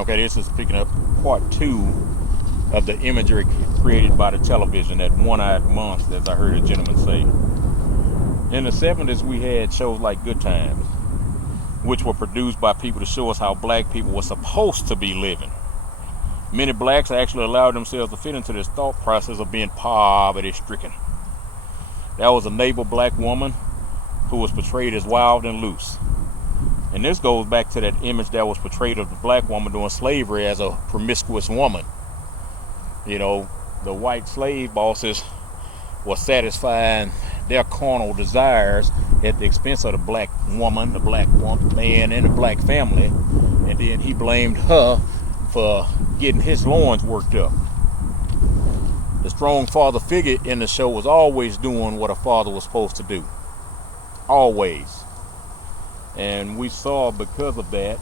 Okay, this is picking up part 2 of the imagery created by the television, that one-eyed monster, as I heard a gentleman say. In the 70s, we had shows like Good Times, which were produced by people to show us how black people were supposed to be living. Many blacks actually allowed themselves to fit into this thought process of being poverty-stricken. That was a neighbor black woman who was portrayed as wild and loose. And this goes back to that image that was portrayed of the black woman during slavery as a promiscuous woman. You know, the white slave bosses were satisfying their carnal desires at the expense of the black woman, the black man, and the black family. And then he blamed her for getting his loins worked up. The strong father figure in the show was always doing what a father was supposed to do. Always. And we saw, because of that,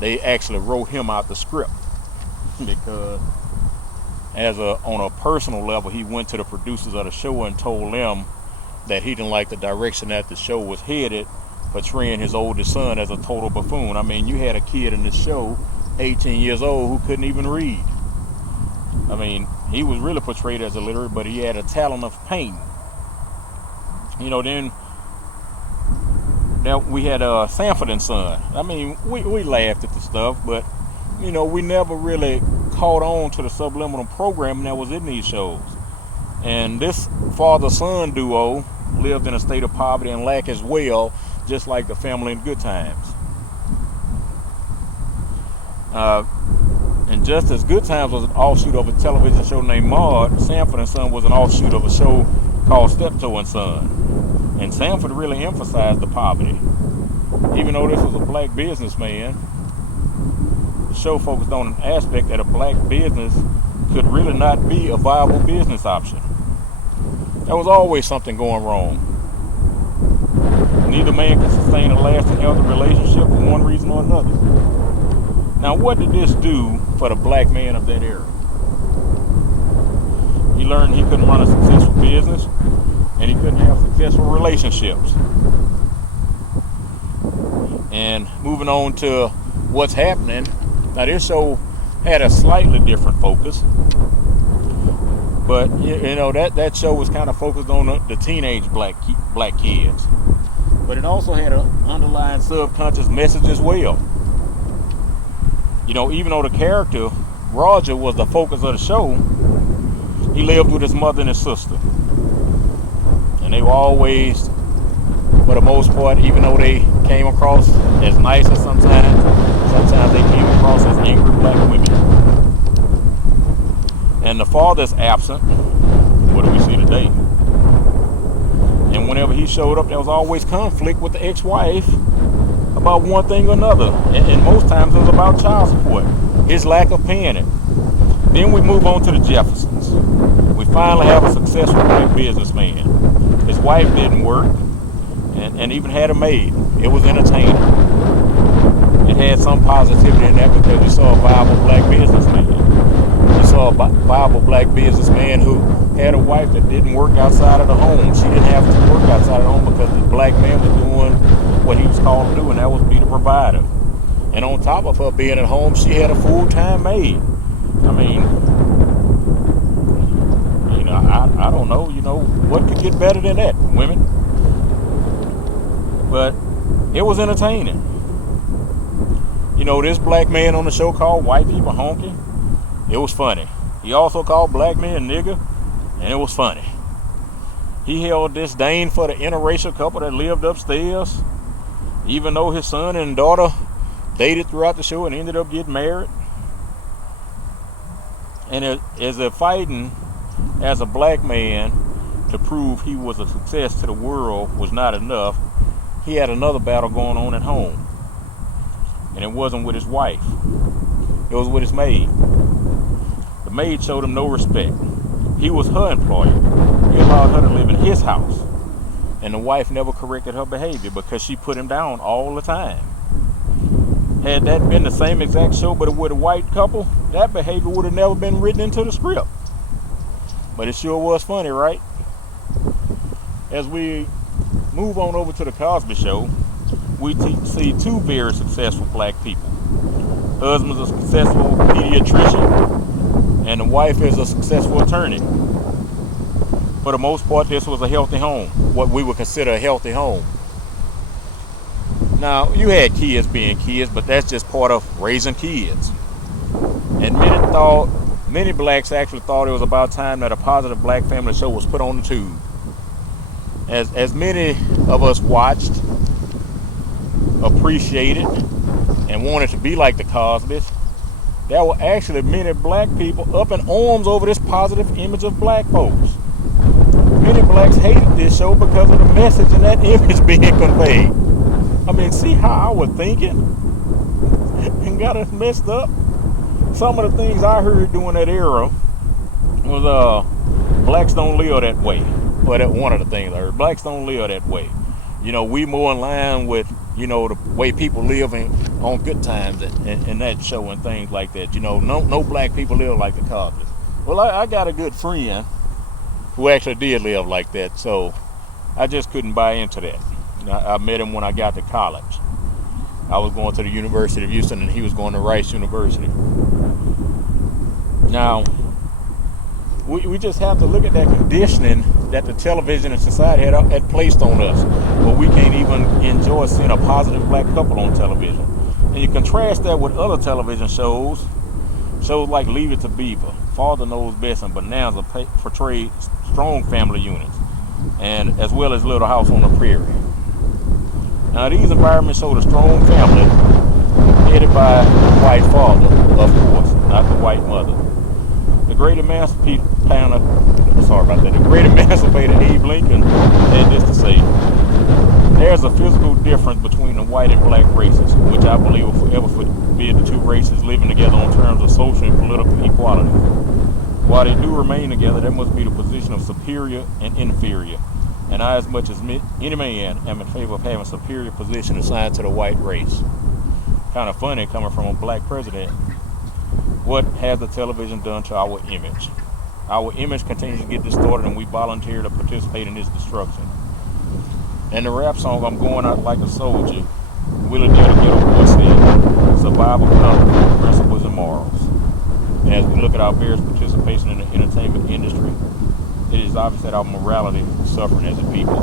they actually wrote him out the script, because on a personal level, he went to the producers of the show and told them that he didn't like the direction that the show was headed, portraying his oldest son as a total buffoon. I mean, you had a kid in this show, 18 years old, who couldn't even read. I mean, he was really portrayed as illiterate, but he had a talent of painting. You know, then we had Sanford and Son. I mean, we laughed at the stuff, but, you know, we never really caught on to the subliminal programming that was in these shows. And this father-son duo lived in a state of poverty and lack as well, just like the family in Good Times. And just as Good Times was an offshoot of a television show named Maude, Sanford and Son was an offshoot of a show called Steptoe and Son. And Sanford really emphasized the poverty. Even though this was a black businessman, the show focused on an aspect that a black business could really not be a viable business option. There was always something going wrong. Neither man could sustain a lasting, healthy relationship for one reason or another. Now, what did this do for the black man of that era? He learned he couldn't run a successful business, and he couldn't have successful relationships. And moving on to what's happening, now this show had a slightly different focus, but you know, that show was kind of focused on the teenage black kids, but it also had an underlying subconscious message as well. You know, even though the character Roger was the focus of the show, he lived with his mother and his sister. And they were always, for the most part, even though they came across as nice as sometimes they came across as angry black women. And the father's absent. What do we see today? And whenever he showed up, there was always conflict with the ex-wife about one thing or another. And most times it was about child support, his lack of paying it. Then we move on to the Jeffersons. We finally have a successful black businessman. His wife didn't work, and even had a maid. It was entertaining. It had some positivity in that, because you saw a viable black businessman. You saw a viable black businessman who had a wife that didn't work outside of the home. She didn't have to work outside of the home because the black man was doing what he was called to do, and that was be the provider. And on top of her being at home, she had a full-time maid. I mean, you know, I don't know, you know, what could get better than that, women? But it was entertaining. You know, this black man on the show called white people honky. It was funny. He also called black men nigger, and it was funny. He held disdain for the interracial couple that lived upstairs, even though his son and daughter dated throughout the show and ended up getting married. And as if fighting as a black man to prove he was a success to the world was not enough, he had another battle going on at home. And it wasn't with his wife. It was with his maid. The maid showed him no respect. He was her employer. He allowed her to live in his house. And the wife never corrected her behavior because she put him down all the time. Had that been the same exact show but with a white couple, that behavior would have never been written into the script. But it sure was funny, right? As we move on over to the Cosby Show, we see two very successful black people. Husband's a successful pediatrician, and the wife is a successful attorney. For the most part, this was a healthy home, what we would consider a healthy home. Now, you had kids being kids, but that's just part of raising kids. And many blacks actually thought it was about time that a positive black family show was put on the tube. As many of us watched, appreciated, and wanted to be like the Cosbys, there were actually many black people up in arms over this positive image of black folks. Many blacks hated this show because of the message and that image being conveyed. I mean, see how I was thinking and got us messed up? Some of the things I heard during that era was blacks don't live that way. Well, that's one of the things I heard. Blacks don't live that way. We more in line with, the way people live on good times and that show and things like that. No black people live like the Cosbys. Well, I got a good friend who actually did live like that, so I just couldn't buy into that. I met him when I got to college. I was going to the University of Houston and he was going to Rice University. Now, we just have to look at that conditioning that the television and society had placed on us, where we can't even enjoy seeing a positive black couple on television. And you contrast that with other television shows like Leave It to Beaver, Father Knows Best, and Bonanza portrayed strong family units, and as well as Little House on the Prairie. Now, these environments showed a strong family headed by the white father, of course, not the white mother. The great emancipator Abe Lincoln had this to say: "There's a physical difference between the white and black races, which I believe will forever forbid the two races living together on terms of social and political equality. While they do remain together, there must be the position of superior and inferior. And I, as much as any man, am in favor of having a superior position assigned to the white race." Kind of funny coming from a black president. What has the television done to our image? Our image continues to get distorted, and we volunteer to participate in this destruction. And the rap song, "I'm Going Out Like a Soldier," Willie Dare to Get a Voice said, "Survival comes principles and morals." And as we look at our various participation in the entertainment industry, it is obvious that our morality is suffering as a people.